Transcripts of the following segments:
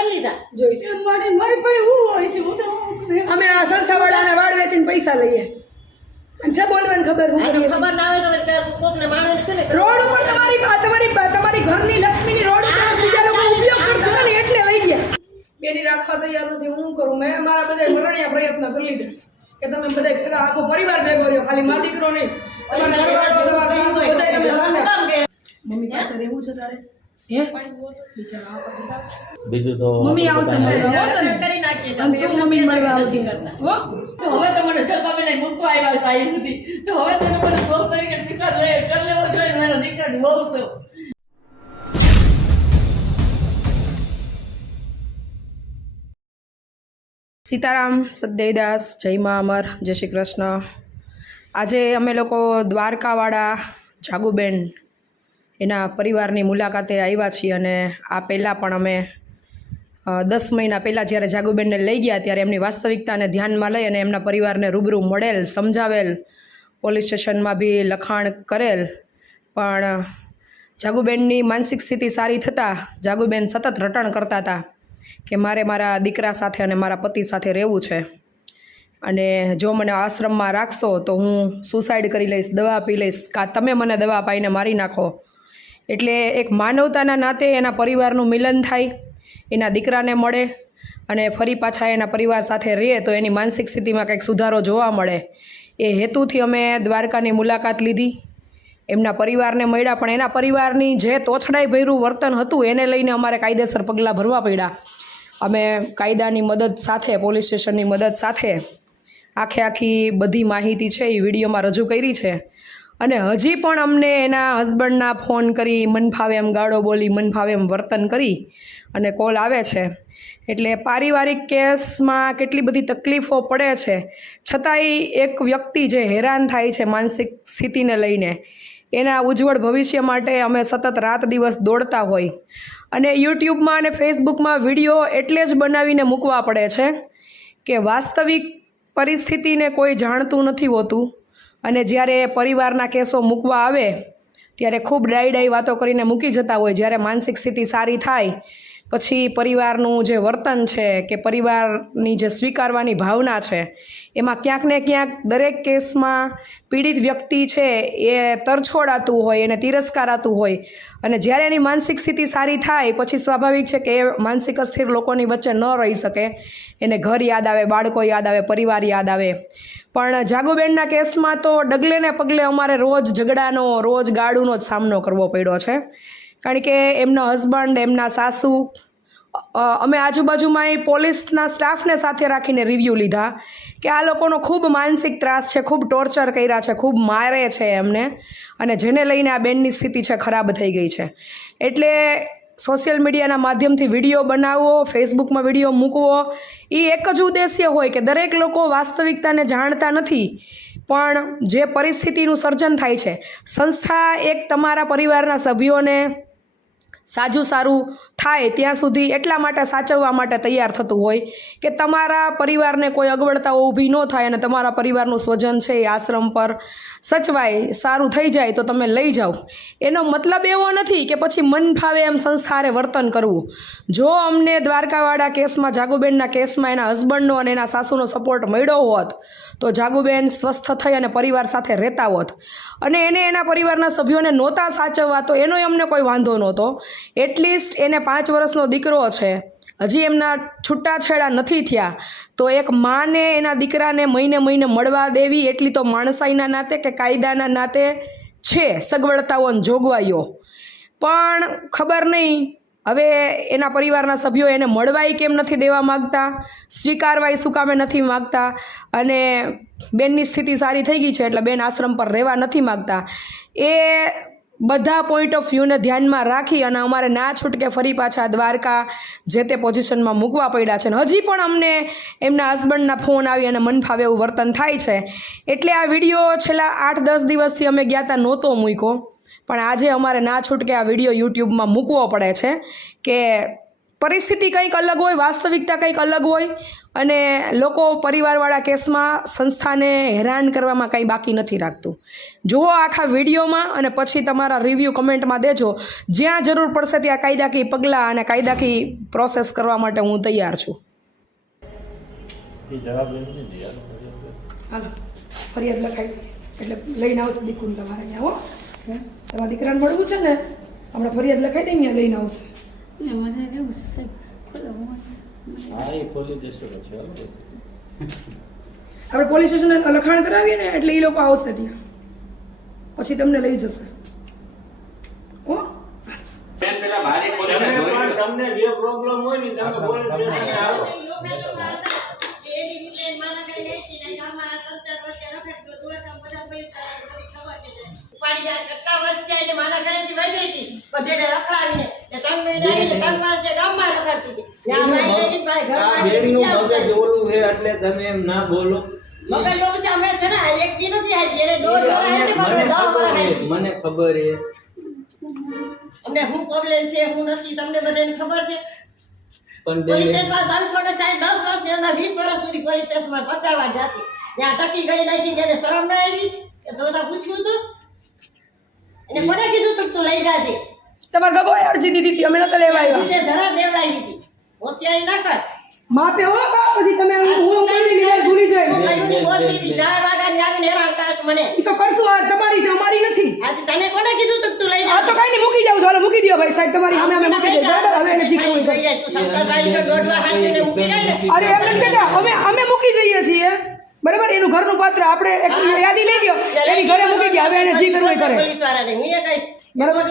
કરી લીધા જોઈ મારી પાસે હું હોય અમે આ સંસ્થાવાળાના વાળ વેચીને પૈસા લઈએ અને છે બોલવાની ખબર હું કરીએ ખબર ના હોય તો કોકને માણસને છે ને રોડ ઉપર તમારી ઘરની લક્ષ્મીની રોડ ઉપર બીજા લોકો ઉપયોગ કરતા હતા ને એટલે લઈ ગયા બેની રાખવા તૈયાર નથી હું કરું મેં મારા બધા મરણિયા પ્રયત્ન કરી લીધા કે તમે બધા ભેગા આખો પરિવાર ભેગો રહ્યો ખાલી મા દીકરો નહીં મમ્મી પાસે રહેવું છે તારે બીજું તો મમ્મી આવશે મળવા તને કરી નાખીએ અને તું મમ્મી મળવા આવજે હો તો હવે તો મને જલપાબેન મૂકવા આવ્યા સાઈ નથી તો હવે તો મને બહુ તરીકે સ્વીકાર કરી લેવો જોઈએ મારા દીકરાની બહુ તો સીતારામ સદદેવદાસ જય મા અમર જય શ્રી કૃષ્ણ આજે અમે લોકો દ્વારકાવાળા જાગુબેન એના પરિવારની મુલાકાતે આવ્યા છીએ અને આ પહેલાં પણ અમે 10 મહિના પહેલાં જ્યારે જાગુબેનને લઈ ગયા ત્યારે એમની વાસ્તવિકતાને ધ્યાનમાં લઈ અને એમના પરિવારને રૂબરૂ મળેલ સમજાવેલ પોલીસ સ્ટેશનમાં બી લખાણ કરેલ પણ જાગુબેનની માનસિક સ્થિતિ સારી થતાં જાગુબેન સતત રટણ કરતા હતા કે મારે મારા દીકરા સાથે અને મારા પતિ સાથે રહેવું છે અને જો મને આશ્રમમાં રાખશો તો હું સુસાઇડ કરી લઈશ દવા પી લઈશ કાં તમે મને દવા પાઈને મારી નાખો એટલે એક માનવતાના નાતે એના પરિવારનું મિલન થાય એના દીકરાને મળે અને ફરી પાછા એના પરિવાર સાથે રહે તો એની માનસિક સ્થિતિમાં કંઈક સુધારો જોવા મળે એ હેતુથી અમે દ્વારકાની મુલાકાત લીધી એમના પરિવારને મળ્યા પણ એના પરિવારની જે તોછડાઈ ભર્યું વર્તન હતું એને લઈને અમારે કાયદેસર પગલાં ભરવા પડ્યા અમે કાયદાની મદદ સાથે પોલીસ સ્ટેશનની મદદ સાથે આખી બધી માહિતી છે એ વિડીયોમાં રજૂ કરી છે અને હજી પણ અમને એના હસબન્ડના ફોન કરી મન ફાવે એમ ગાળો બોલી મન ફાવે એમ વર્તન કરી અને કોલ આવે છે એટલે પારિવારિક કેસમાં કેટલી બધી તકલીફો પડે છે છતાંય એક વ્યક્તિ જે હેરાન થાય છે માનસિક સ્થિતિને લઈને એના ઉજ્જવળ ભવિષ્ય માટે અમે સતત રાત દિવસ દોડતા હોય અને યુટ્યુબમાં અને ફેસબુકમાં વિડીયો એટલે જ બનાવીને મૂકવા પડે છે કે વાસ્તવિક પરિસ્થિતિને કોઈ જાણતું નથી હોતું અને જ્યારે પરિવારના કેસો મૂકવા આવે ત્યારે ખૂબ ડાઈ વાતો કરીને મૂકી જતા હોય જ્યારે માનસિક સ્થિતિ સારી થાય પછી પરિવારનું જે વર્તન છે કે પરિવારની જે સ્વીકારવાની ભાવના છે એમાં ક્યાંક ને ક્યાંક દરેક કેસમાં પીડિત વ્યક્તિ છે એ તરછોડાતું હોય એને તિરસ્કારાતું હોય અને જ્યારે એની માનસિક સ્થિતિ સારી થાય પછી સ્વાભાવિક છે કે એ માનસિક અસ્થિર લોકોની વચ્ચે ન રહી શકે એને ઘર યાદ આવે બાળકો યાદ આવે પરિવાર યાદ આવે પણ જાગુબેનના કેસમાં તો ડગલે ને પગલે અમારે રોજ ઝઘડાનો રોજ ગાળુનો જ સામનો કરવો પડ્યો છે કારણ કે એમના હસબન્ડ એમના સાસુ અમે આજુબાજુમાં પોલીસના સ્ટાફને સાથે રાખીને રિવ્યૂ લીધા કે આ લોકોનો ખૂબ માનસિક ત્રાસ છે ખૂબ ટોર્ચર કર્યા છે ખૂબ મારે છે એમને અને જેને લઈને આ બેનની સ્થિતિ છે ખરાબ થઈ ગઈ છે એટલે સોશિયલ મીડિયાના માધ્યમથી વિડીયો બનાવવો ફેસબુકમાં વિડીયો મૂકવો એ એક જ ઉદ્દેશ્ય હોય કે દરેક લોકો વાસ્તવિકતાને જાણતા નથી પણ જે પરિસ્થિતિનું સર્જન થાય છે સંસ્થા એક તમારા પરિવારના સભ્યોને સારું થાય ત્યાં સુધી એટલા માટે સાચવવા માટે તૈયાર થતું હોય કે તમારા પરિવારને કોઈ અગવડતાઓ ઊભી ન થાય અને તમારા પરિવારનું સ્વજન છે એ આશ્રમ પર સચવાય સારું થઈ જાય તો તમે લઈ જાઓ એનો મતલબ એવો નથી કે પછી મન ફાવે એમ સંસ્થારે વર્તન કરવું જો અમને દ્વારકાવાળા કેસમાં જાગુબેનના કેસમાં એના હસબન્ડનો અને એના સાસુનો સપોર્ટ મળ્યો હોત તો જાગુબેન સ્વસ્થ થઈ અને પરિવાર સાથે રહેતા હોત અને એને એના પરિવારના સભ્યોને નહોતા સાચવવા તો એનો અમને કોઈ વાંધો નહોતો એટલીસ્ટ એને 5 વર્ષનો દીકરો છે હજી એમના છૂટાછેડા નથી થયા તો એક માને એના દીકરાને મહિને મળવા દેવી એટલી તો માણસાઈના નાતે કે કાયદાના નાતે છે સગવડતાઓ અને જોગવાઈઓ પણ ખબર નહીં હવે એના પરિવારના સભ્યો એને મળવાય કેમ નથી દેવા માગતા સ્વીકારવાય શું કામે નથી માગતા અને બેનની સ્થિતિ સારી થઈ ગઈ છે એટલે બેન આશ્રમ પર રહેવા નથી માગતા એ બધા પોઈન્ટ ઓફ વ્યૂને ધ્યાનમાં રાખી અને અમારે ના છૂટકે ફરી પાછા દ્વારકા જે તે પોઝિશનમાં મૂકવા પડ્યા છે અને હજી પણ અમને એમના હસબન્ડના ફોન આવી અને મન ફાવે એવું વર્તન થાય છે એટલે આ વિડીયો છેલ્લા 8-10 દિવસથી અમે ગયા હતા નહોતો મૂક્યો પણ આજે અમારે ના છૂટકે આ વિડીયો યુટ્યુબમાં મૂકવો પડે છે કે પરિસ્થિતિ કંઈક અલગ હોય, વાસ્તવિકતા કંઈક અલગ હોય, અને લોકો પરિવારવાળા કેસમાં સંસ્થાને હેરાન કરવામાં કંઈ બાકી નથી રાખતું. જુઓ આખા વિડીયોમાં અને પછી તમારા રિવ્યૂ કમેન્ટમાં દેજો. જ્યાં જરૂર પડશે ત્યાં કાયદાકીય પગલાં અને કાયદાકીય પ્રોસેસ કરવા માટે હું તૈયાર છું. હાલો, ફરિયાદ લખાઈ દઈએ એટલે લઈને આવશે દીકુને તમારે અહીંયા. હો, તમારા દીકરાને મળવું છે ને, હમણાં ફરિયાદ લખાઈ દઈએ, અહીંયા લઈને આવશે. આપણે પોલીસ સ્ટેશન લખાણ કરાવીએ ને એટલે એ લોકો આવશે ત્યાં, પછી તમને લઈ જશે. હો, તમને જે પ્રોબ્લેમ હોય ને તમે પોલીસ સ્ટેશન આવો. એટલે તમે એમ ના બોલો. મને ખબર છે અમને શું પ્રોબ્લેમ છે શું નથી તમને બધાને ખબર છે. પણ પોલીસ સ્ટેશનમાં 360 10 વર્ષની અંદર 20 વર્ષ સુધી પોલીસ સ્ટેશનમાં પચાવવા જાતી ત્યાં ટકી ગઈ નાખી તેને શરમ ન આવી કે તો પૂછ્યું તું એને કોને કીધું તું તું લઈ જાજે. તમારા ગગોએ અરજી દીધી હતી, અમે નતા લેવા આવ્યા. તે ધરા દેવડાવી હતી, હોશિયારી ના કર. માપે હો બા, પછી તમે હું બોલી લીધા ભૂલી જઈશ. કયુંની બોલતી હતી 4 વાગ્યાની આવીને હેરાન કરે છે મને. ઈ તો કરશું, આ તમારી છે, અમારી નથી. આજે તને કોને કીધું તું તું લઈ આ જા. તો કઈ નહીં, મૂકી જાવ. ચાલો મૂકી દો ભાઈ સાહેબ, તમારી સામે અમે મૂકી દઈએ. બરાબર, હવે એને ઠીક હોય. તું સંતાભાઈ છો દોડવા હાથીને મૂકી જાય ને. અરે એમ નથી કહેતા, અમે મૂકી જઈએ છીએ. બરાબર, એનું ઘરનું પાત્ર આપણે એક યાદી લઈ લ્યો, એની ઘરે મૂકી દે. હવે એને જે કરવું એ કરે. પોલીસવાળાને હું એ કહીશ. બરાબર,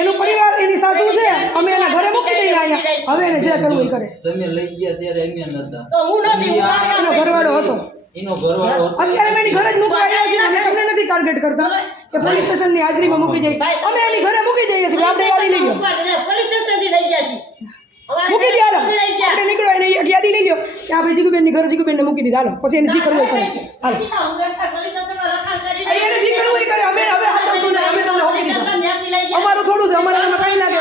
એનું પરિવાર, એની સાસુ છે, અમે એના ઘરે મૂકી દઈએ અહીંયા. હવે એને જે કરવું એ કરે. તમે લઈ ગયા ત્યારે અમે નતા. તો હું નથી, હું બહાર એનો ઘરવાળો હતો. એનો ઘરવાળો હતો. અત્યારે અમે એની ઘરે જ મૂકવા આવ્યા છીએ. અમે તમને નથી ટાર્ગેટ કરતા કે પોલીસ સ્ટેશનની હાજરીમાં મૂકી જઈએ. અમે એની ઘરે મૂકી જઈએ છીએ. આપણે યાદી લઈ લો, પોલીસ સ્ટેશનથી લઈ ગયા છીએ. મૂકી દે. હાલો, આપણે નીકળો, એને એક યાદી લઈ લો કે આ ભાઈ જીગુબેનની ઘરે જીગુબેનને મૂકી દીધા. હાલો, પછી એને જે કરવું એ કરે. હાલો, એને જે કરવું એ કરે. અમે હવે આ કરશું ને, અમે તમને મૂકી દીધા. અમારું થોડું છે, અમારે એમાં કઈ લાગે.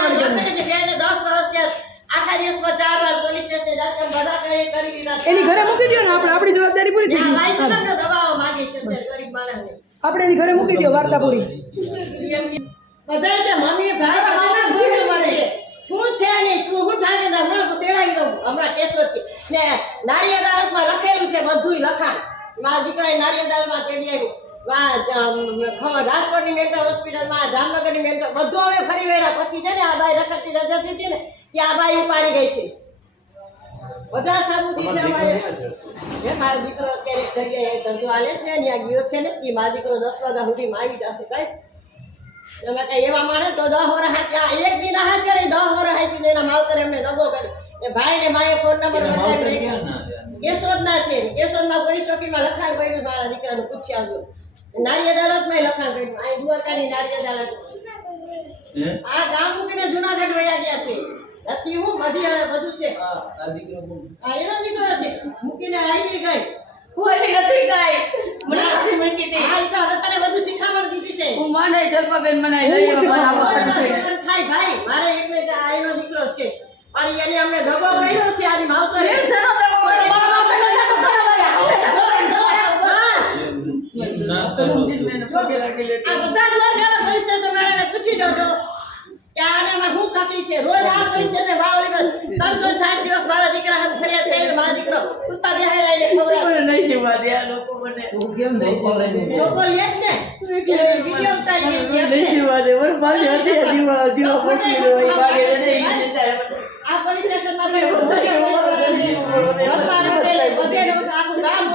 10 વર્ષ થયા, આખા દિવસમાં 4 વાર પોલીસ સ્ટેશન જાતે બધા કરી દીધા. એની ઘરે મૂકી દો ને, આપણી જવાબદારી પૂરી થઈ ત્યાં ભાઈ ગઈ. તમને દબાવવા માંગે છે ગરીબ માણસને. આપણે એની ઘરે મૂકી દો, વાર્તા પૂરી. બધા છે મમ્મી ભાઈ બધાના ભૂલ મળે છે. શું છે નહીં તું હું ઠાકે ના હું તેડાવી દઉં હમણાં કેસો છે ને નારી અદાલતમાં લખેલું છે બધું લખાણ. મારા દીકરાએ નારી અદાલતમાં તેડી આવ્યું. રાજકોટની મેન્ટલ હોસ્પિટલમાં, જામનગરની મેન્ટલ બધું હવે ફરી વળ્યા. પછી છે ને આ બાઈ રખડતી રજા હતી ને ત્યાં આ બાઈ ઉપાડી ગઈ છે. બધા સાબુતી છે અમારે. મારો દીકરો અત્યારે એક જગ્યાએ ધંધો હાલે છે ને ત્યાં ગયો છે ને એ મારો દીકરો 10 વાગ્યા સુધીમાં આવી જશે. કઈ તમે કઈ એવા માણે તો 10 વર્ષ હાથ એક દિન હાથ કરે 10 વર્ષ હાથી એના માવતરે એમને દગો કર્યો. એ ભાઈ ને માએ ફોન નંબર કેશોદના છે. કેશોદમાં પોલીસ ચોકીમાં લખાણ કર્યું મારા દીકરાનું પૂછી આવજો. નારી અદાલતમાં લખાણ કર્યું. આ દ્વારકાની નારી અદાલત આ ગામ મૂકીને જુનાગઢ વયા ગયા છે. નથી હું બધી બધું છે. આ એનો દીકરો છે મૂકીને આવી ગઈ. હું એની નથી ગાય. મને નથી મૂકી દી. હાલ તો હવે તને બધું શીખામણ દીધી છે. હું માને જલ્પાબેન મનાઈ લઈ થાય ભાઈ મારે એટલે જ આ એનો દીકરો છે. અને એને અમને દગો કર્યો છે આની માવતરે. એ સનો દગો કર્યો મારા માવતરે નતો કર્યો ભાઈ. ના કરો. આ બધા દ્વારકાના પોલીસ સ્ટેશન વાળાને પૂછી જોજો કે આનામાં શું ખાસી છે. રોજ આ પોલીસ સ્ટેશન વાળો 360 દિવસ મારા દીકરા હાથ ફરિયાદ થઈને મારા દીકરો કુત્તા બેહાડાઈને ખવડાવે. નહીં જીવા દે આ લોકો મને. તું કેમ નહીં બોલે? લોકો લે છે વિડિયો ઉતારી નહીં જીવા દે મને પાછી હતી જીવા જીવા પકડી લો એ બાગે રહે આ પોલીસ સ્ટેશનમાં બધે આખું ગામ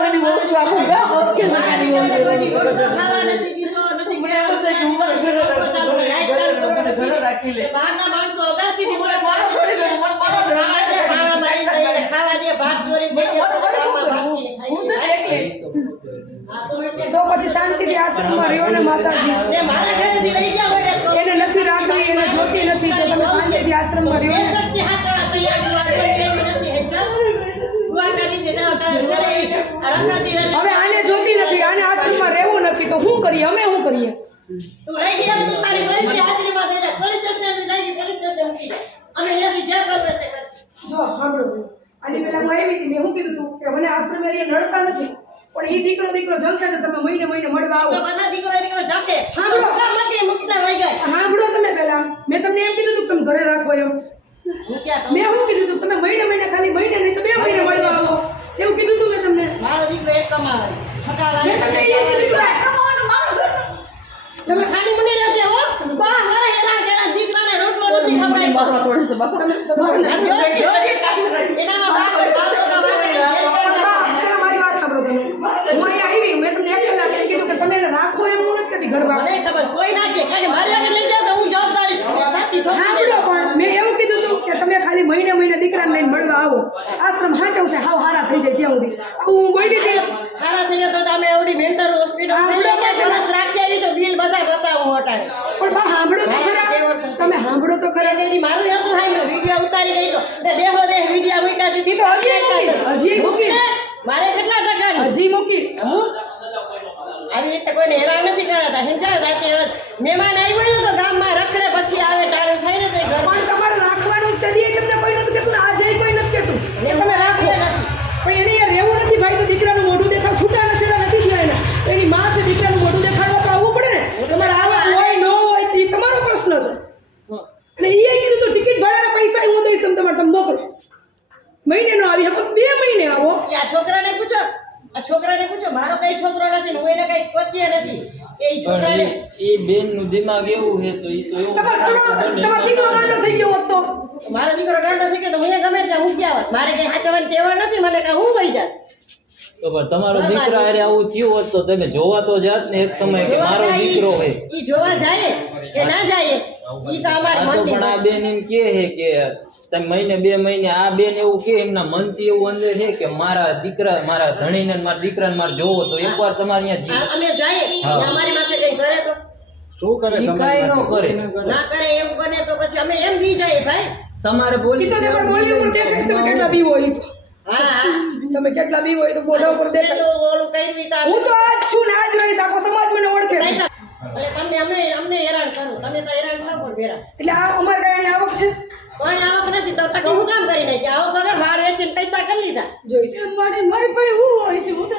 મને બહુ આખું ગામ ઓકે ખાવા નથી દીધો નથી મને એમ થાય કે ઉમર ઘરે રાખી લે બહારના માણસો અગાસીની મને મારો છોડી દે મને મારો ખાવા મારી દે ખાવા દે ભાત ચોરી દે હું તો એકલી તો પછી શાંતિથી આશ્રમમાં રહ્યો ને માતાજી. ને મારા ઘરેથી લઈ ગયા હોય તો એને નથી રાખવી, એને જોતી નથી, તો તમે શાંતિથી આશ્રમમાં રહ્યો ને. શક્તિ હાથ તૈયાર નથી દ્વારકાની છે રખાતી હવે આને જોતી નથી, આને આશ્રમમાં રહેવું નથી, તો શું કરીએ? અમે શું કરીએ? તું લઈ ગયા તું તારી પોલીસની હાજરીમાં દે પોલીસ સ્ટેશન જઈ પોલીસ સ્ટેશન મૂકી અમે નથી જે કરવું છે કર. જો સાંભળો આની પહેલા હું આવી હતી મેં શું કીધું તું કે મને આશ્રમ એરિયા નડતા નથી પણ એ દીકરો ઝંખે છે તમે મહિને મળવા તો આવો બધા દીકરો જાકે સાંભળો. મુકતા વહી ગયા સાંભળો તમે પહેલા મેં તમને એમ કીધું તું કે તમે ઘરે રાખો એમ મૂક્યા તો. મેં શું કીધું તું તમે મહિને ખાલી મહિને નહીં તો 2 મહિને મળવા આવો એવું કીધું તું મેં તમને મારો દીકરો એક કમાવે મેં તમને એ કીધું તું. તમે ખાલી મને રહેજે હો બા મારે હેરાન કેરા દીકરાને રોટલો નથી ખવડાવ્યો બાપા તોડે છે બાપા એનામાં બાપ હોય, બાપ હોય, બાપ હોય. પેલા મારી વાત સાંભળો તમે હું અહીંયા આવી મેં તમને એક કલાક એમ કીધું કે તમે એને રાખો એમ હું નથી કહેતી ઘરમાં મને ખબર કોઈ ના કે કારણ કે મારી આગળ લઈ જાવ તો હું જવાબદારી સાચી સાંભળો છોકરી પણ મેં એવું કીધું તું કે તમે ખાલી મહિને દીકરાને લઈને મળવા આવો આશ્રમ હાચવશે હાવ હારા થઈ જાય ત્યાં સુધી આવું હું બોલી હતી સારા થઈ ગયા તો તમે એવડી મેન્ટલ હોસ્પિટલ રાખી આવી તો બિલ બધા બતાવું હટાડે પણ બા સાંભળો તો ખરા તમે સાંભળો તો ખરા એની મારું નતું થાય ને વિડીયો ઉતારી ગઈ તો દેહો દેહ વિડીયો મૂક્યા દીધી તો હજી મૂકીશ મારે કેટલા ટકા હજી મૂકીશ આવી રીતે કોઈને હેરાન નથી કરાતા સમજાવતા કે મહેમાન આવ્યો હોય ને તો ગામમાં રખડે પછી આવે ટાળું થાય ને તો એ ઘર પણ તમારે રાખવાનું તેદી તમને કોઈ નતું કહેતું ને આજે કોઈ નથી કહેતું એ તમે રાખો પણ એને યાર રહેવું નથી ભાઈ તો દીકરાનું મોઢું દેખાડ છૂટા નશેડા નથી થયો એને તો એની માં છે દીકરાનું મોઢું દેખાડવા તો આવવું પડે ને તમારે આવા હોય ન હોય તો એ તમારો પ્રશ્ન છે અને એ કીધું તો ટિકિટ ભાડાના પૈસા હું દઈશ તમે મોકલો મહિને નો આવી શકો 2 મહિને આવો આ છોકરાને પૂછો મારો કઈ છોકરો નથી ને હું એને કઈ પચીએ નથી એ છોકરાને એ બેન નું દિમાગ એવું છે તો એ તો એવું તમારો દીકરો ગાંડો થઈ ગયો હોત તો મારો દીકરો ગાંડો થઈ ગયો તો હું ગમે ત્યાં હું ગયા હોત મારે કઈ સાચવવાની તેવડ નથી મને કાંઈ હું વહી જાત તો પણ તમારો દીકરો અરે આવું થયું હોત તો તમે જોવા તો જાત ને એક સમય કે મારો દીકરો હોય ઈ જોવા જાય કે ના જાય ઈ તો અમારી આ તો મનની પણ આ બેન એમ કે છે કે તમે મહિને 2 મહિને આ બેન એવું કે એમના મનથી એવું અંદર છે કે મારા દીકરા મારા ધણીને ને મારા દીકરાને મારે જોવો તો એકવાર તમારે અહીંયા અમે જાય હા. અમારી માથે કઈ કરે તો શું કરે ઈ કાંઈ ન કરે ના કરે એવું બને તો પછી અમે એમ બી જાય ભાઈ તમારે ઈ બોલી તો તમારે બોલી ઉપર દેખાય તમે કેટલા બીવો ઈ તો હા હા તમે કેટલા બીવો ઈ તો મોઢા ઉપર દેખાય પેલું ઓલું કર્યું ઈ તો હું તો આજ છું ને આજ રહીશ આખો સમાજ મને ઓળખે છે એટલે તમને અમને હેરાન કરું તમે તો હેરાન થાવ પણ ભેરા એટલે આ અમારે કઈ આની આવક છે કોઈ આવક નથી તો ટકી હું કામ કરી નાખી આવક વગર વાળ વેચીને પૈસા કરી લીધા જોઈ મારી પાસે હું હોય તે હું તો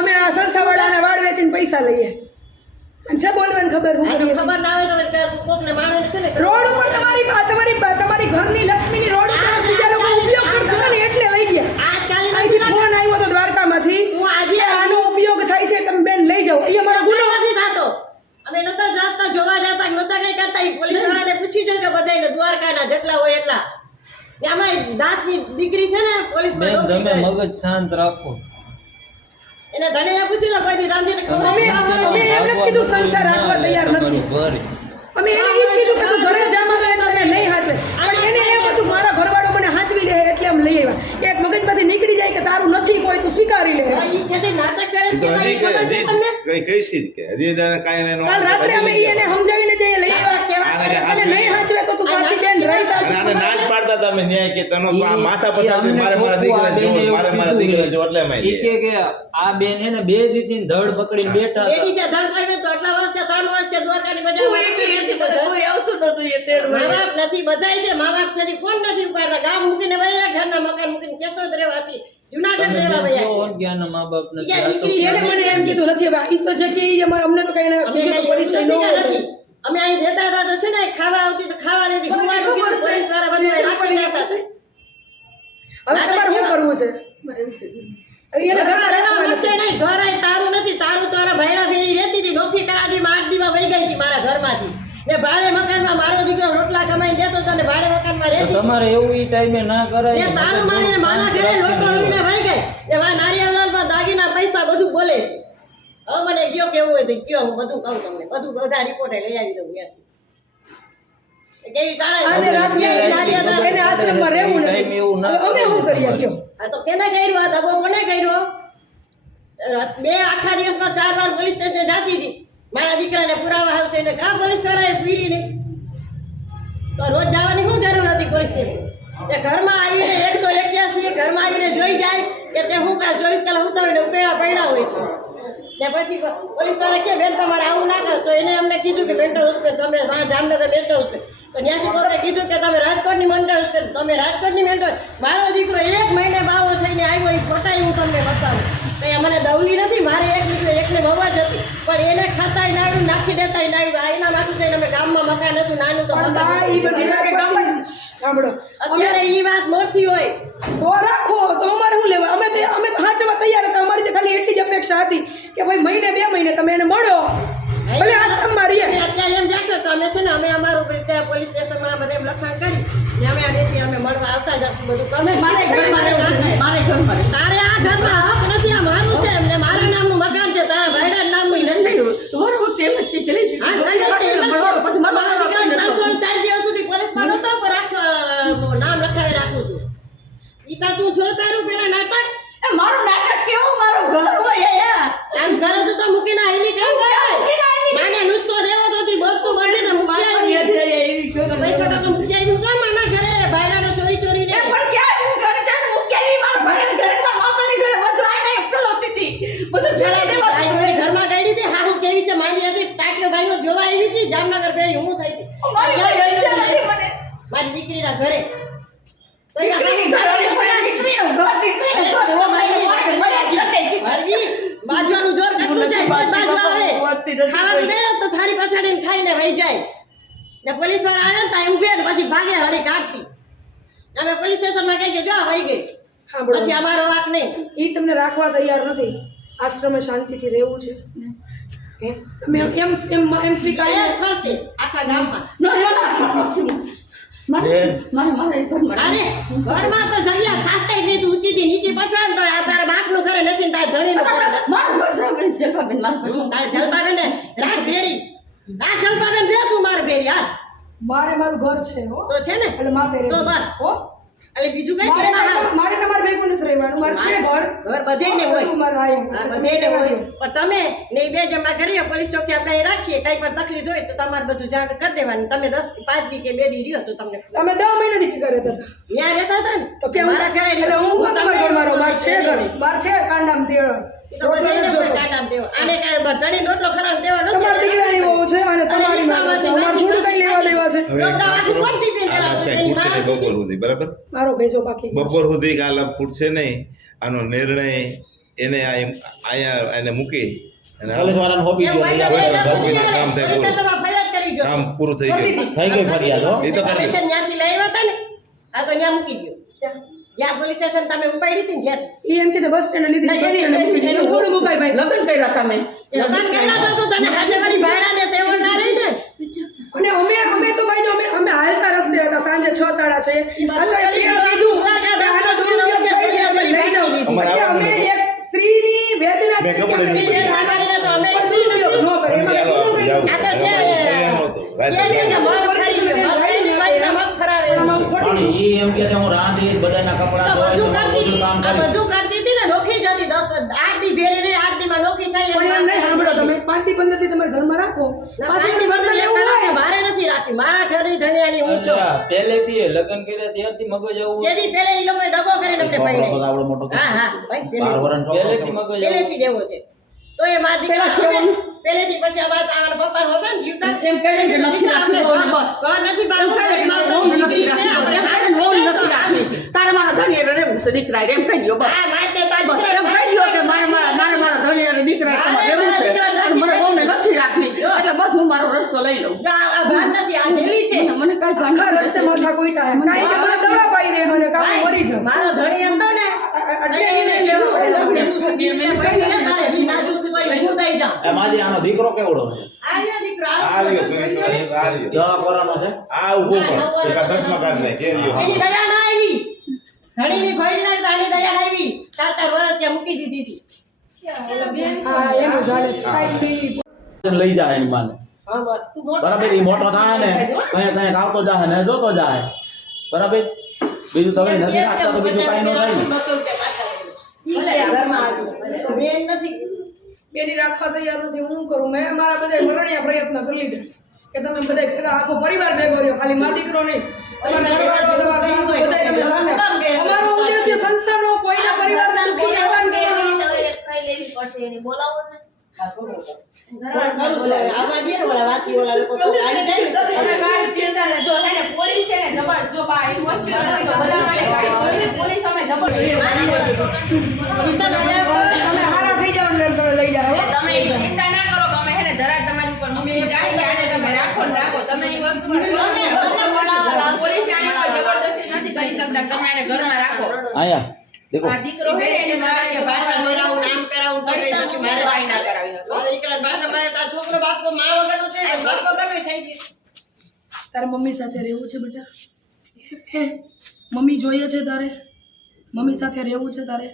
અમે આ સંસ્થાવાળાને વાળ વેચીને પૈસા લઈએ અને છે બોલવાની ખબર હું આ તો કરીએ છીએ. ખબર ના હોય તો કોકને માણસને છે ને રોડ ઉપર તમારી ઘરની લક્ષ્મીની રોડ ઉપર બીજા લોકો ઉપયોગ કરતા હતા ને એટલે લઈ ગયા આજકાલ અહીંથી ફોન આવ્યો તો દ્વારકામાંથી હું આજે આનો ઉપયોગ થાય છે તમે બેન લઈ જાઓ એ અમારો ગુનો નથી થતો અમે નતા જાતા જોવા જાતા નતા કઈ કરતા ઈ પોલીસ વાળાને પૂછી જો કે બધાયને દ્વારકાના જેટલા હોય એટલા ને અમારી દાંતની દીકરી છે ને પોલીસ બેન તમે મગજ શાંત રાખો એને ધણીને પૂછી લો કોઈ દી રાંધીને અમે એમ નથી કીધું સંસ્થા રાખવા તૈયાર નથી અમે એને એ જ કીધું કે તું ઘરે જામાં લે તો એને નહીં હાચવે પણ એને એમ હતું મારા ઘરવાળો મને હાચવી લે એટલે અમે લઈ આવ્યા કે એક મગજમાંથી નીકળી જાય કે તારું નથી કોઈ તું સ્વીકારી લે ઈ છે તે નાટક કરે છે તો ભાઈ, હજી ખબર છે તમને? કઈ કઈશી જ કે હજી એને કાંઈ એનો કાલ રાત્રે અમે ઈ એને સમજાવીને જઈએ લઈ આવ્યા આને જે અને નહીં હાચવે તો તું પાછી બેન રહી અને આને સાસુ ના જ પાડતા તમે ન્યાય કે તનો આ માથા ઈ પસાર અમને મારે મારા દીકરા બેને જો એવું મારે મારા કીધું દીકરા જો એટલે મેં ઈ કે આ બેન હે ને 2 દીથી ધડ પકડીને બેઠા બેટી હતા છે ધડ પાડવે તો આટલા વર્ષ કે 3 વર્ષ છે દ્વારકાની કોઈ મજા કોઈ આવતું નતું એ તેડવા મા બાપ નથી બધાય છે મા બાપ છે ફોન નથી ઉપાડતા ગામ મૂકીને વયા ઘરના મકાન મૂકીને કેશોદ રહેવા હતી જુનાગઢ તમે રહેવા બેન વયા કહો કે આના મા બાપ નથી ઈ આ તો દીકરી એને મને એમ કીધું નથી હવે ઈ તો છે કે ઈ અમારે અમને તો કઈ બીજો તો પરિચય ન હોય અમે અહીં દેતા હતા તો છે ને ખાવા આવતી તો ખાવા દેતી ગુવાનું કીધું પોલીસ વાળા બધા રાખી જતા હવે તમારે શું કરવું છે હવે એને ઘરમાં રહેવા રાખવાનું મળશે નહીં ઘર અહીં તારું નથી તારું તો આના ભાઈડા ભેરી રહેતી હતી નોકરી કરાવીમાં 8 દીમાં વહી ગઈ હતી મારા ઘરમાંથી ને ભાડે મકાનમાં મારો દીકરો રોટલા કમાઈને દેતો હતો ને ભાડે મકાનમાં તો રહેતી તમારે એવું ઈ ટાઈમે ના કરાય ને તાળું મારીને માના ઘરે લોટો લઈને વહી ગઈ એ વા નારિયેળલાલમાં દાગીના પૈસા બધું બોલે છે હવે મને કયો કેવું હોય તો કયો હું બધું કહું તમને બધું બધા રિપોર્ટે લઈ આવી દઉં ત્યાંથી કેવી ચાલે આને રાત્રે નારિયેળ એને આશ્રમમાં રહેવું નથી એવું ના હવે અમે શું કરીએ કયો આ તો કેને કર્યું આ દગો કોને કર્યો બે આખા દિવસમાં 4 વાર પોલીસ સ્ટેશને જાતી હતી મારા દીકરાને પુરાવા હાલ તો એને કા પોલીસ વાળાએ પીરી નહીં તો રોજ જવાની શું જરૂર હતી પોલીસ સ્ટેશન એ ઘરમાં આવીને 181 ઘરમાં આવીને જોઈ જાય કે તે હું કાલ 24 કલાક ઉતાવીને ઉકેલા પડ્યા હોય છે ને પછી પોલીસ વાળા કે બેન તમારે આવું ના કરો તો એને અમને કીધું કે મેન્ટલ હોસ્પિટલ તમે જામનગર મેન્ટલ હોસ્પિટલ તો ત્યાંથી પોતે કીધું કે તમે રાજકોટની મંડળ છે, તમે રાજકોટની મંડળ. મારો દીકરો 1 મહિને બાવો થઈને આવ્યો, એ ફોટા હું તમને બતાવું. તો એ મને દવલી નથી, મારે એક દીકરો એકને બહુ જ હતી, પણ એને ખાતાય નાડું નાખી દેતાય નાડું. એના માટે થઈને અમે ગામમાં મકાન હતું નાનું, તો પણ બા, ઈ બધી વાત પછી સાંભળો, અત્યારે ઈ વાત મોટી હોય. તો રાખો તો અમારે શું લેવા? અમે તો હાચવા તૈયાર હતા. અમારી તો ખાલી એટલી જ અપેક્ષા હતી કે ભાઈ મહિને 2 મહિને તમે એને મળો, ભલે આશ્રમમાં રહીએ. અમે અત્યારે એમ જાગ્યો તો અમે છે ને અમે અમારું પોલીસ સ્ટેશનમાં બધે લખાણ કરી ને અમે આનેથી અમે મળવા આવતા જશું બધું તમે મારે ઘરમાં રહેવું છે, મારે ઘરમાં રહેવું. તારે આ ઘરમાં હક નથી, આ મારું છે એમને મારા નામનું મકાન છે, તારા ભાઈના નામનું નથી. બરોબર, તેમ જ કે પેલી હા, પછી મારા દીકરાને 304 દિવસ સુધી પોલીસમાં નહોતો, પણ આખું નામ લખાવી રાખવું હતું. ઈ તા તું જો તારું પેલા નાટક એ મારું નાટક કેવું, મારું ઘર હોય યાર. આમ ઘર હતું તો મૂકીને આઈલી કેમ ગયો? માને નુચકો દેવો તો તી બોલતું બળીને મૂકી આવી. એવી કયો તમે. પૈસા તો મૂકી આવી કામ માના ઘરે ભાઈડાને ચોરી એ પણ ક્યાં હું ઘરે જઈને મૂકી આવી, મારા ભાઈને ઘરે, મારા માતાની ઘરે, બધું આઈને એકલો હતી તી. બધું ફેલાઈ દેવા. ઘરમાં ગઈ હતી, હા હું કેવી છે માંડી હતી, ટાટીઓ ભાઈઓ જોવા આવી હતી, જામનગર ગઈ હું થઈ હતી. મારી કોઈ ઈચ્છા નથી મને. મારી દીકરીના ઘરે તો દીકરીની ઘર અને મારી દીકરીનું ઘર, દીકરીનું ઘર. ઓ મારી મારી બાજવાનું જોર કેટલું છે, કોઈ બાજુ આવે ખાવાનું દે તો થારી પછાડીને ખાઈને વહી જાય ને પોલીસ વાળા આવે ને તો ઊભે ને પછી ભાગે હળી કાઢી. અમે પોલીસ સ્ટેશનમાં કહી કે જો વહી ગઈ, સાંભળો, પછી અમારો વાક નહીં. ઈ તમને રાખવા તૈયાર નથી. આશ્રમે શાંતિથી રહેવું છે. હે? તમે એમ સ્વીકારી કયા ખર્ચે આખા ગામમાં મારે ઘરમાં અરે ઘરમાં તો જગ્યા ખાસતા જ નહીં, તું ઊંચીથી નીચે પછાડ તો આ તારા બાપનું ઘરે નથી ને તારા ધણીનું ઘરે છે. મારું ઘર સાંભળીને જલપાબેન, મારું ઘર. તારે જલપાબેન ને રાખ ભેરી, રાખ જલપાબેન દે તું મારે ભેરી હાલ મારું ઘર છે હો. તો છે ને એટલે માં પહેરે તો છે. બસ હો. એટલે બીજું કઈ કે ના હાલ. મારે તમારે ભેગું નથી રહેવાનું. મારે છે ઘર. ઘર બધેને હોય. બધું મારે આય. હા, બધેને હોય. પણ તમે ને ઈ બે જમા કરીએ પોલીસ ચોકી આપણે અહીં રાખીએ, કઈ પણ તકલીફ હોય તો તમારે બધું જાણ કરી દેવાની. તમે 10 થી 5 દી કે 2 દી રહ્યો તો તમને તમે 10 મહિનાથી ફિકર રહેતા હતા. ત્યાં રહેતા હતા ને તો કેમ મારા ઘરે એટલે હું કોણ તમારા ઘરમાં રહું? મારે છે ઘર. મારે છે કાંડામ તેળ. તો બધેને કોઈ કાઢામ દેવો. આને કાંઈ બધાની રોટલો ખરાબ દેવો નથી. તમારા દીકરાની વહુ છે અને તમારી માં છે. અમારે થોડું કઈ લેવા દેવા છે. હવે રોટલા વાળી કોણ ટિફિન આ કરાવતું? કઈ તેની પૂછશે માં નહીં બપોર સુધી, બરાબર? મારો ભેજો બાકી ગયો છે. બપોર સુધી કે આ લપ પૂછશે નહીં. આનો નિર્ણય એને અહીંયા એને મૂકી અને પોલીસ વાળાને હોપી એમ ગયો હોય તો એટલે બે આપણે જણ કામ થાય પોલીસ પૂરું. સ્ટેશનમાં ફરિયાદ કરી જો. કામ પૂરું થઈ ગયું. થઈ ગઈ ફરિયાદ હો. એ તો કરી તમે છે ને ત્યાંથી લઈ આવ્યા હતા ને, આ તો ત્યાં મૂકી ગયો. જ્યાં પોલીસ સ્ટેશન તમે ઉપાડી હતી ને જ્યાંથી. ઈ એમ કે છે બસ સ્ટેન્ડ લીધી. બસ સ્ટેન્ડ મૂકી દીધી. એનું થોડું મુકાય ભાઈ. લગ્ન કર્યા તમે. લગ્ન કર્યા હતા તો તમે હાથે વાળી ભાઈડાને તેવડ ના રહી ને. અને અમે તો ભાઈ જો અમે હાલતા રસ્તે હતા સાંજે 6 સાડા 6. આ તો એ કીધું કે આનો દુરુપયોગ થાય છે આપણે લઈ જાવ. અમારે એટલે અમે એક સ્ત્રીની વેદના મેં કપડે કે નહીં એ સામાન્ય તો અમે દુરુપયોગ ન કરે. એમાં ચાલો કેટલું આપણે કઈ જાવ. આ તો છે. કલ્યાણ નહોતું. એ રાત્રે છે કે મગ ખાઈ ગયો. મગ ખાઈને વાઈટના મગ ફરાવે. આમાં ખોટી પણ ઈ એમ કે છે હું રાંધી બધાના કપડા તો ધોઈ બધું બધું કામ આ કરીશ. બધું કરતી હતી ને નોખી જતી 8 દી ભેરી ને 8 દી માં નોખી થઈ. પણ એમ નહીં સાંભળો તમે 5 થી 15 થી તમારા ઘરમાં રાખો. પાછું એની વર્તન એવું હોય. મારે નથી રાખી, મારા ઘરની ધણિયાની હું છું. અચ્છા, પહેલેથી લગ્ન કર્યા ત્યારથી મગજ આવું તેથી પહેલે ઈ લોકોએ દગો કરીને અમને છોકરો તો પાડ્યા. આવડો મોટો હા હા ભાઈ 12 વર્ષનો છોકરો પહેલેથી હતો. મગજ પહેલેથી દેવો છે. તો એ માં દીકરા પહેલેથી પછી અમારા પપ્પા હતા ને જીવતા એમ કહીને કે નથી રાખી દો ને બસ. ઘર નથી એમ બાંધવું, કહે કે ઘરમાં મારે તો વહુ નથી દીકરી છે, રાખી. આપણે એમ કહે ને વહુ નથી રાખી. તારે મારા ધણીએ રહેવું છે દીકરા, એમ કહી દો બસ. હા, મારે તે તારી બસ દીકરા એમ કહી દો કે મારા ધણી અને દીકરા તમારે રહેવું છે અને મને વહુને નથી રાખવી. એટલે બસ હું મારો રસ્તો લઈ લઉં. આ ભાન નથી, આ ઢીલી છે. મને કાંઈ ભાન આખા રસ્તે માથા કોઈટા હે. કાંઈ કે મને દવા પાઈ દે અને કામ મરી જાવ. મારો ધણી એમ તો ને એટલે એને લેવા પડે. તું સગી મને કહી દે ને તારે વિના જોઉં છું કોઈ હું દઈ જાઉં. એ માજી આનો દીકરો કેવડો છે? આવ્યો દીકરો, આવ્યો તો એ તો આવ્યો. કેવા કરવાનો છે? આ ઊભો કર. એકા દસમા ક્લાસ ને કેરીઓ. એની દયા ના આવી. ધણીની ભઈ ના તારી દયા ના આવી. 4 વર્ષ ત્યાં મૂકી દીધી હતી. હા એનું ચાલે છે. સાઈડની લઈ જાય એની માને. હા બસ તું મોટો બરાબર, ઈ મોટો થાય ને કઈ આવતો જાય ને જોતો જાય. બરાબર, બીજું તો કઈ નથી રાખતા તો બીજું કઈ ન થાય ને. 200 રૂપિયા પાછા આવે. ભલે ઘરમાં આવ્યું. તો બેન નથી. બેની રાખવા તૈયાર નથી. હું કરું? મેં મારા બધા મરણિયા પ્રયત્ન કરી લીધા કે તમે બધા ભેગા આખો પરિવાર ભેગો રહ્યો, ખાલી મા દીકરો નહીં. તમારા ઘરવાળો, તમારા સાસુ બધાય તમે સામે. અમારો ઉદ્દેશ્ય સંસ્થાનો કોઈના પરિવારને દુખી હેરાન કરવાનો. કરું તો આવવા દે ને ઓલા વાંચી ઓલા લોકો તો આવી જાય ને તમે કાંઈ ચિંતા ન જો હે ને પોલીસ છે ને જબર જો બા એ વસ્તુ કરો તો બધા માટે ગાડી પોલીસ અમે જબર તમે હારા થઈ જાવ ને તમે લઈ જાઓ તમે ઈ ચિંતા ના કરો કે અમે હે ને ધરા તમારી ઉપર મમ્મી જાય કે આને તમે રાખો ને રાખો તમે ઈ વસ્તુ પર પોલીસ આને કોઈ જબરદસ્તી નથી કરી શકતા તમે આને ઘરમાં રાખો આયા દેખો આ દીકરો હે ને એને મારા કે બાઠા મરાવું નામ કરાવું તો કઈ પછી મારે વાઈ ના કરાવી મારે દીકરા બાઠા મારે તાર છોકરો બાપકો મા વગરનો છે બાપકો ગમે થઈ ગઈ તારે મમ્મી સાથે રહેવું છે બેટા હે મમ્મી જોઈએ છે તારે મમ્મી સાથે રહેવું છે તારે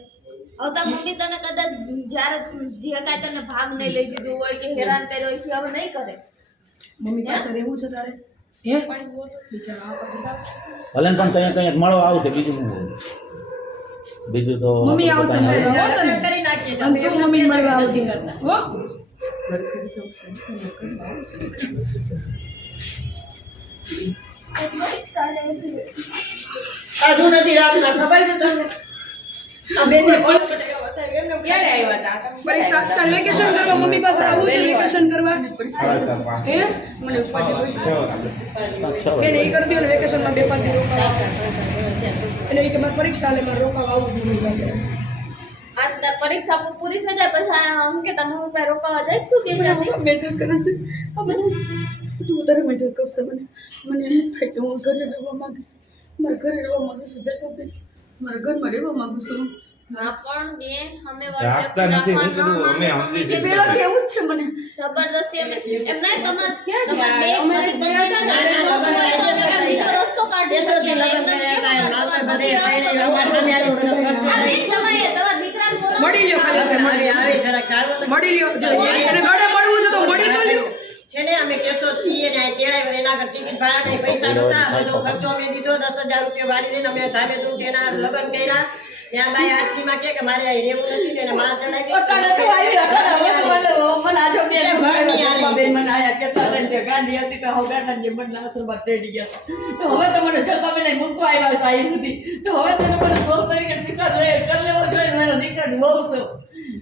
હવે તાર મમ્મી તને કદાચ જ્યારે જે કાંઈ તને ભાગ નહીં લઈ દીધું હોય કે હેરાન કર્યો હોય છે હવે નહીં કરે મમ્મી પાસે રહેવું છે તારે હે બિચારા ભલે ને પણ કંઈક મળવા આવશે બીજું શું હોય? બીજું તો મમ્મી આવશે મળવા હો તને કરી નાખીએ અને તું મમ્મી મળવા આવજે હો સાધુ નથી રાખના ખબર છે તમને આ બેનને ફોન કર્યો બતાવ્યો એમને ક્યારે આવ્યા હતા પરીક્ષા તારે વેકેશન કરવા મમ્મી પાસે આવું છે વેકેશન કરવા હે મને એને એ કરતી હોય ને વેકેશનમાં 2-5 દિવસ રોકાવા એને એ કે મારે પરીક્ષા લે મારે રોકાવા આવું મમ્મી પાસે આજ તાર પરીક્ષા પૂરી થઈ જાય પછી હું કે તમે હું કાંઈ રોકાવા જઈશ તું કે જાતી મેટર કરે છે આ બધું તું વધારે મેટર કરશે મને એમ થાય કે હું ઘરે રહેવા માંગીશ મારે ઘરે રહેવા માંગુ છું દેખો બેન મારા ઘરમાં રહેવા માંગુ છું હા પણ બેન અમે રાખતા નથી હું કરું અમે સમજી છીએ પેલા કેવું જ છે મને જબરદસ્તી અમે એમ નહીં તમાર બે પતિ પત્નીના ઘરે બીજો રસ્તો કાઢી દેશોથી શકીએ લગ્ન કર્યા કાંઈ માતા બધે ભાઈને રમવા સામે આલો બધો ખર્ચો આ બે સમયે તમારા દીકરાને બોલાવો મળી લ્યો ખાલી આપણે મારી આવે જરાક ચાલો તો મળી લ્યો જો એને ગળે મળવું છે તો મળી તો લ્યો છે ને અમે કેસો છીએ ને તેડાઈ એના ઘર ટિકિટ ભાડા નહીં પૈસા નતા બધો ખર્ચો અમે દીધો 10,000 રૂપિયા વાળી દઈને અમે ધામે ધૂમ એના લગ્ન કર્યા ત્યાં બાઈ આટલીમાં કે મારે અહીં રહેવું નથી ને એને માં ચડાવી અટાણે તો આવી અટાણે હવે તો મને આજો બે ઘરની આવી. બેન મને આયા કેટલા લઈને જે ગાંડી હતી તો હવે ગાંડા જે મને આશ્રમમાં તેડી ગયા તો હવે તો મને જલપાબેન મૂકવા આવ્યા છે અહીં સુધી તો હવે તો મને બોલ તરીકે સ્વીકાર કરી લેવો જોઈએ મારા દીકરાની વહુ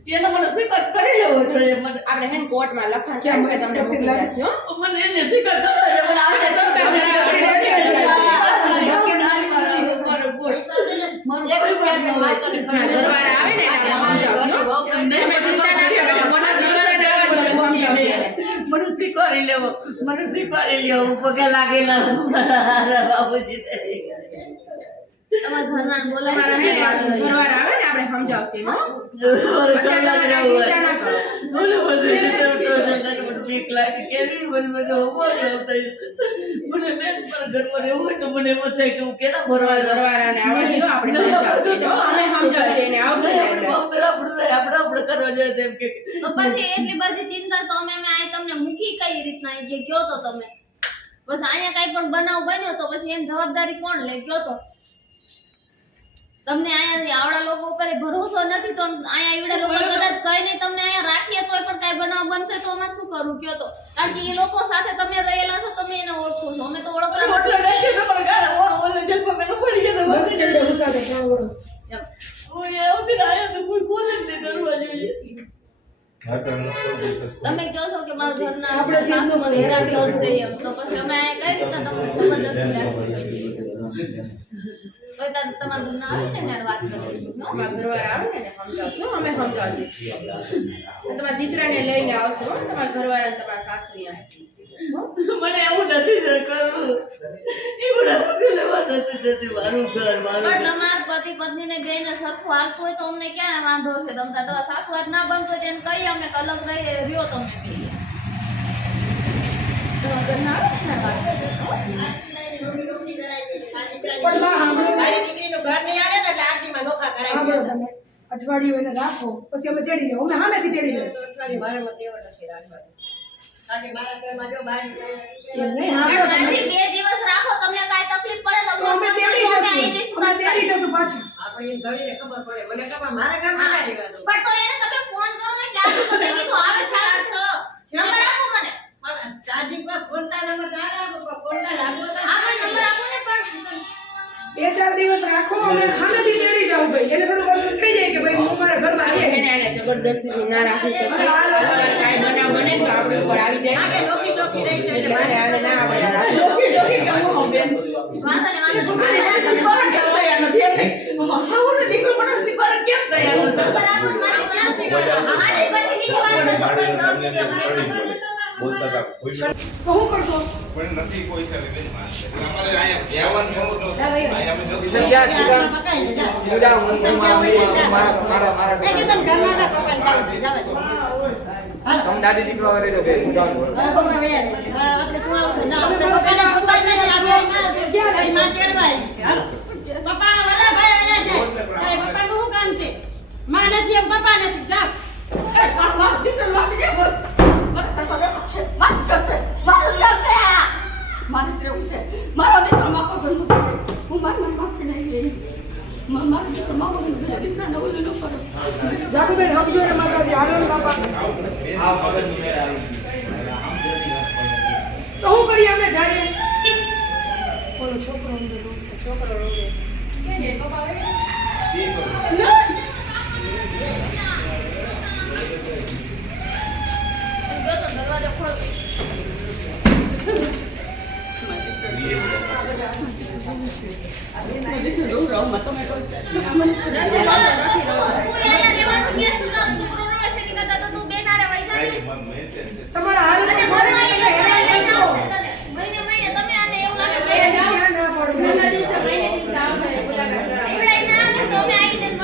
છે એને મને સ્વીકાર કરી લેવો જોઈએ મને આપણે હેન કોર્ટમાં લખાણ કેમ કે તમને મૂકી જશે હો મને એને સ્વીકાર કરો છે મને આવડે ઘરવાળા આવે ને એટલે મને સ્વીકારી લેવો પગે લાગેલા બાબુજી તમારા ઘરના બોલાવી ઘરવાળા આવે ને આપણે સમજાવશે હો બીક લાગે કેવી મને બેન પર ઘરમાં રહેવું હોય તો મને એમ થાય કે હું કેના ભરવા ઘરવાળાને આવવા દો આપણે સમજાવશે હો અમે સમજાવશે એને આવશે ને એટલે આપણે કરવા જાય તેમ કે તો પછી એટલી બધી ચિંતા તો અમે આ તમને મૂકી કઈ રીતના જે કયો તો તમે બસ અહીંયા કઈ પણ બનાવ બન્યો તો પછી એની જવાબદારી કોણ લે કયો તો તમને અહીંયા આવડા લોકો ઉપર ભરોસો નથી તો અહીંયા એવડા લોકો કદાચ કઈ નહીં તમને અહીંયા રાખીએ તોય પણ કઈ બનાવ બનશે તો અમારે શું કરવું કયો તો કારણ કે એ લોકો સાથે તમે રહેલા છો તમે એને ઓળખો છો અમે તો ઓળખતા ઓટલો નાખ્યો તો પણ ગાળા ઓલે જલ્પા મેનો પડી ગયા બસ તો છેડે ઉતારે 3 વર્ષ હું આવતી આયા તો કોઈ ખોલે જ નહીં દરવાજો તમે કહો છો કે મારા ઘરના આપણે સીધું સાસુ મને હેરાન કરશે એમ તો પછી અમે અહીંયા કઈ રીતના તમને જબરદસ્તી રાખીએ તો તમારા ઘરના આવે ને ત્યારે વાત કરીશું અમારા ઘરવાળા આવે ને સમજાવશો અમે સમજાવશે તમારા દીકરાને લઈને આવશો હો તમારા ઘરવાળા તમારા સાસુ મને એવું નથી કરવું એ બધા લેવા નથી મારું ઘર મારું પણ તમારા પતિ પત્ની ને બે ને સરખું હાલતું હોય તો અમને ક્યાં વાંધો છે તમે તમારા સાસુ વાત ના બનતો હોય તેને કહીએ અમે અલગ રહી રહ્યો તમે કહીએ તમારા ઘરના આવે ને વાત મારી દીકરીનું ઘર નહીં આવે ને એટલે આરતીમાં નોખા કરાવી તમે અઠવાડિયું એને રાખો પછી અમે તેડી લઈએ અમે સામેથી તેડી લઈએ તો અઠવાડિયે મારે મત એવો નથી રાખવાનો કારણ કે મારા ઘરમાં જો બારી નહીં સાંભળો તમે હજી 2 દિવસ રાખો તમને કાંઈ તકલીફ પડે તો અમે અમને તેડી સમજાવો, અમે જશું આવી જઈશું અમે વાત તેડી કરીશું. જશું પાછું આપણે એમ ધણીને ખબર પડે મને ખબર મારા ઘરમાં ના રહેવાનું પણ તો એને તમે ફોન કરો ને ક્યાં તો તમને કીધું આવે છે નંબર આપો મને ચાર્જિંગ પર ફોનતા નંબર ના આપો ફોનતા રાખો તો આપણે નંબર આપો ને પણ 2-4 દિવસ રાખો અને સામેથી તેડી જાવ ભાઈ એને થોડું ઘણું થઈ જાય કે ભાઈ હું મારા ઘરમાં આવીએ એને જબરદસ્તી ના રાખી શકીએ કાંઈ બનાવ બને તો આપણી ઉપર આવી જાય આગે લોકી ચોકી રહી છે એટલે મારે આને ના આપણે રાખી જોકી જોકી કામ હો બેન વાંધો નહીં, વાંધો મને નહીં. સિપાર તૈયાર નથી મમ્મા હાઉને દીકરો મને સિપાર કેમ તૈયાર નથી બરાબર, મારી ક્યાં શીખવા? આની પછી બીજી વાર નથી કોઈ જવાબ નથી અમારે. બોલતા હતા કોઈ તો હું કરશો પણ નથી કોઈ સામે બેન માનશે અમારે અહીંયા કહેવાનું બહુ ન અહીંયા અમે નથી કિશન પકાઈને જા. કિશન ક્યાં હોય ત્યાં જા. એ કિશન ઘરમાં જા, પપ્પાને જાવું છે, જાવે છે. હાલો. દાદી દીકરો આવે તો કે હું જાઉં હવે પપ્પા વયા રહે છે. હવે આપણે તું આવું તો ના, આપણે પપ્પાને પપ્પા જ નથી, આ મારી માં ક્યાં રહી? માં તેડવા આવી છે. હાલો. પપ્પા વાલા ભાઈ વયા જાય. અરે પપ્પાનું શું કામ છે? માં નથી એમ પપ્પા નથી, જા. એ વાહ દીકરો લાગી ગયો બોલ મને તરફ છે વાત કરશે મારે રહેવું છે મારો દીકરો માપો હું મારી માફી નહીં લઈ મારા દીકરો માપો દીકરાને ઓલું ન કરો જાગુબેન હબજો રે માતાજી આનંદ બાપા તો હું કરીએ અમે જઈએ બોલો છોકરો ગયો તો દરવાજો ખોલ. તું અહીંયા રહેવાનું કે તું તો છોકરો રોવે છે એની કરતાં તો તું બેન હારે વઈ જા ને. તમારા હાલ અને ઘરમાં અહીંયા ઘરે લઈને આવશે તને. મહિને મહિને તમે આને એવું લાગે કે ના ના પડે એવડાઈ ના આવે તો અમે આવી જઈને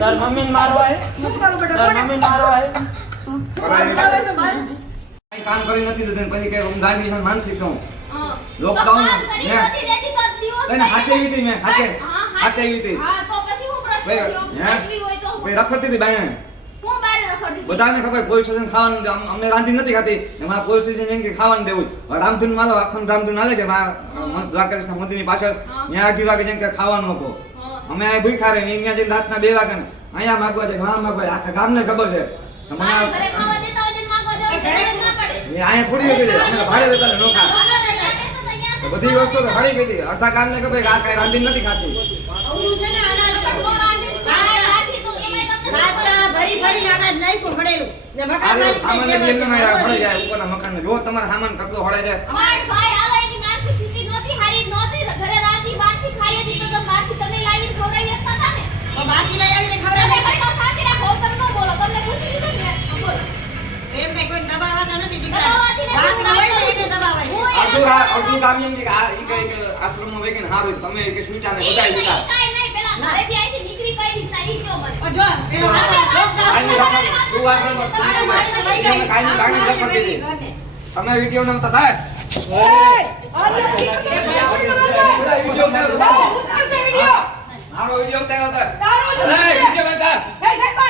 તાર મમ્મીને મારવા આવે તાર મમ્મીને મારવા આવે કઈ કામ કરી નથી દેતા પછી કે હું ગાડી છે માનસિક છું હા. લોકડાઉન તો કામ કરી હે નથી દેતી તો દિવસ તને હાચેવી હતી મેં હાચે હા, હાચેવી હતી હા, તો પછી હું પ્રશ્ન ભાઈ, થયો? હે? હાચવી હોય તો ભાઈ રખડતી હતી બાયણે હું બારે રખડતી હતી. બધાને ખબર પોલીસ સ્ટેશન ખાવાનું અમને રાંધી નથી ખાતી એમાં પોલીસ સ્ટેશન એમ કે ખાવાનું દેવું હવે રામધૂન માં આખું રામધૂન હાલે છે દ્વારકાધીશના મંદિરની પાછળ ત્યાં 8 વાગે જેમ કે ખાવાનું આપો હા. અમે આ ભૂખ્યા રહે અહીંયા જઈને રાતના 2 વાગે ને અહીંયા માગવા જાય હા માગવા જાય. આખા ગામને ખબર છે તો મને હા, ઘરે ખાવા દેતા હોય તો માંગવા જવાનું જરૂર ના પડે. એ અહીંયા થોડી હતી અમે ભાડે રહેતા ને નોખા વગર જ લાગે તો અહીંયા તો તો બધી વસ્તુ તો હળી ગઈ હતી અડધા ગામને ખબર કે આ કઈ રાંધીને નથી ખાતી અવળું છે ને અનાજ ભટકો રાંધી રાખી તો એમાંય તમને રાજકા ભરી ભરી અનાજ નાખ્યું ભણેલું ને મકાન સામાન માલિકને એમને દેવા છે. હળે જાય ઉપરના મકાન જો તમારા સામાન કરતો હળે જાય અમાર ભાઈ આલાયની માનસિક સ્થિતિ નહોતી હારી નહોતી ઘરે રાંધી બહારથી ખાઈ હતી તો તમે બહારથી તમે લાવીને ખવડાવી શકતા હતા ને. પણ બાકી લઈ આવીને તમે ખવડાવે. ઘરે તો શાંતિ રાખો તમે ન બોલો તમને પૂછી લીધું ને બોલો. એમ કઈ કોઈ દબાવાતા નથી દીકરા. દબાવાથી નથી. વાત ના હોય ને એને દબાવાય. હું અડધું કામ એમ કે આ ઈ કઈ આશ્રમમાં વેગીને હારું તમે કે સુઈટા ને ઈ બધાય નહીં, દીધા કાંઈ નહીં, પેલા ઘરેથી અહીંથી નીકળી કઈ રીતના ઈ કયો મને. પણ જો એનો હાથ કાંઈ તું આશ્રમમાં તમારે મારીને લઈ ગઈ. કાંઈ ગાડી મારીને રખડતી લઈ હતી. ગઈ. તમે વિડીયો નહોતા થાય મારો વિડીયો ઉતાર્યો હતો વિડીયો બતા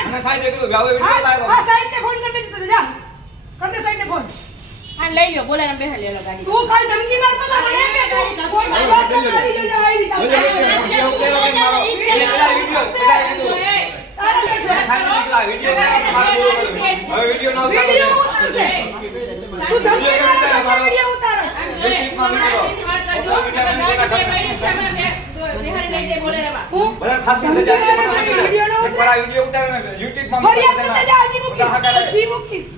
અને સાહેબ એકલું ગાવે વિડીયો ઉતાર્યો લઈ લ્યો બોલાને બેહાડ લ્યો ગાડી તું ખાલી ધમકી મારતો તો મને એમ કે કોઈ મારી વાત ન આવી ગયો આવી રીતે તું ધમકી મારતો વિડિયો ઉતારસ હું ફરિયાદ કરતા જા હજી મૂકીશ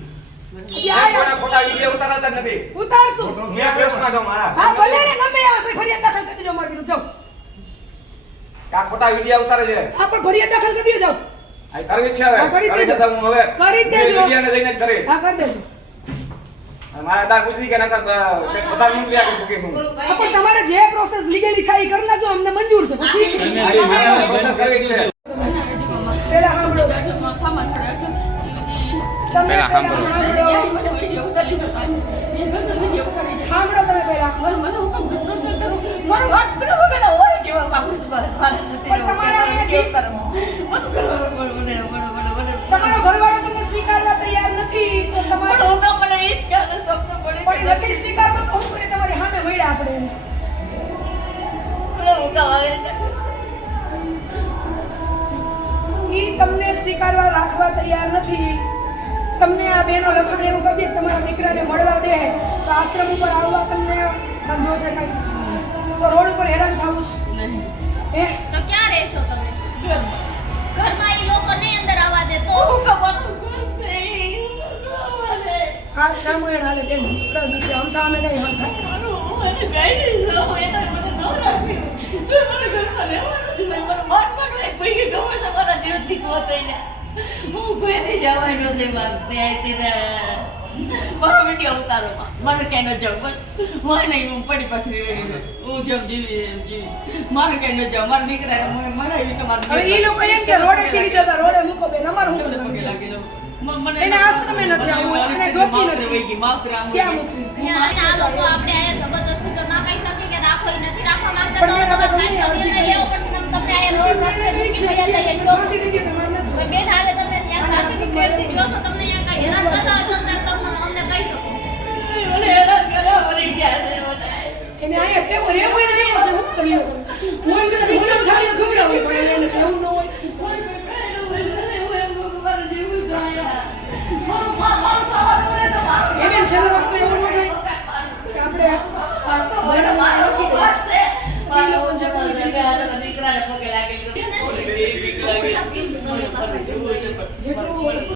ઉતારતા નથી ઉતારશું મેં પ્રશ્ન જો મારા હા ભલે ને ગમે આ ભાઈ ફરિયાદ દાખલ કરી દેજો મારી વિરુદ્ધ જાઓ આ ખોટા વિડીયો ઉતારે છે આ પણ ફરિયાદ દાખલ કરી દેજો જાઓ આ કરવી જ છે હવે હા, કરી કરી દેજો. જતા હું હવે કરી જ દેજો. વિડીયોને જઈને જ કરી હા કરી દેજો મારા દા ગુજરી કે નકર બધા મંત્રી આગળ મૂકી છું હા, પણ તમારે જે પ્રોસેસ લીગલી થાય એ કરી નાખજો અમને મંજૂર છે પછી આ વિડીયોને પસંદ કરવી જ છે પેલા સાંભળો સામાન તમે પેલા પેલા સાંભળો. સાંભળો મને વિડિયો ઉતારી શકો એ ઘરનો વિડિયો ઉતારી દે સાંભળો તમે પેલા મને હું કામ પ્રોસેસ કરું મારો વાત કરો વગર હોય જેવા બાબુ મારે પણ તમારે કેવું કરું મને તમારો ઘરવાળો તમને તમને આ બેનો લખાણ એવું કરી દે કે તમારા દીકરાને મળવા દે તો આશ્રમ ઉપર આવવા તમને ધંધો છે કાંઈ તો રોડ ઉપર હેરાન થવું છે હે તો ક્યાં રહેશો તમે ઘરમાં. ઘરમાં એ લોકો નહીં અંદર આવવા દે તો હું કમાતું કરશે, હું કમાવા દે. આ રામાયણ હાલે બેન દીકરા દીકરી આમ તો અમે કઈ હમ થાય મારું મને ગાઈ નહીં જાઉં, એના મને ન રાખ્યું. તો મને ઘરમાં રહેવાનું છે. મને માન માંડવાય કોઈ કે ખબર છે મારા દિવસથી ગોતાઈને. હું કોઈથી જવાય નહોતી માંગતી આથી ને. મારો બેટી અવતારોમાં. મારે ક્યાંય ન જાઉં બસ. મારે નહીં, હું પડી પાછી રહી. હું જેમ જીવી એમ જીવી. મારે ક્યાંય ન જાઉં. મારા દીકરાને મળાવી તો મારા હવે એ લોકો એમ કે રોડે કેવી જતા રોડે મૂકો બેન અમારે હું પગે કરવાનું? લાગી લઉં. મને એને આશ્રમે નથી આવવું, એને જોતી નથી. વહી ગઈ, માવતરે આમ વહી ક્યાં ગઈ. મૂકવી અહીંયા આ લોકો આપણે અહીંયા જબરદસ્તી તો ના કહી શકીએ કે રાખો ઈ નથી રાખવા માંગતા પણ તો મેં તમે હવે કાંઈ ગમે નિર્ણય લેવો પણ તમને અહીંયા રોડ રસ્તે મૂકી ગયા હતા એ જો ફાંસી થઈ ગઈ તમારે નથી કોઈ બેન આવે તમને ત્યાં શાંતિથી ફેરથી રહ્યો છો તમને અહીંયા કાંઈ હેરાન થતા હોય તો તમને અમને કહી શકો મને હેરાન કરવા મરી ગયા છે બધા. એને અહીંયા કેવું રહેવું એને અહીંયા છે હું કર્યો તમે હું એમ કે તમે ગરમ થાળી ખવડાવો પણ એને એવું ન હોય કોઈ મેં કહેલું હોય ને, હું એમ કહું કે મારે જીવવું છે અહીંયા. મારું સવારનું રહે તો મારું એ બેન છેલ્લો વસ્તુ એવું ન થાય કે આપણે તો હોય ને મારું વાંચશે. મારું દીકરાને પગે લાગેલું. બીક લાગે. જેટલું જેટલું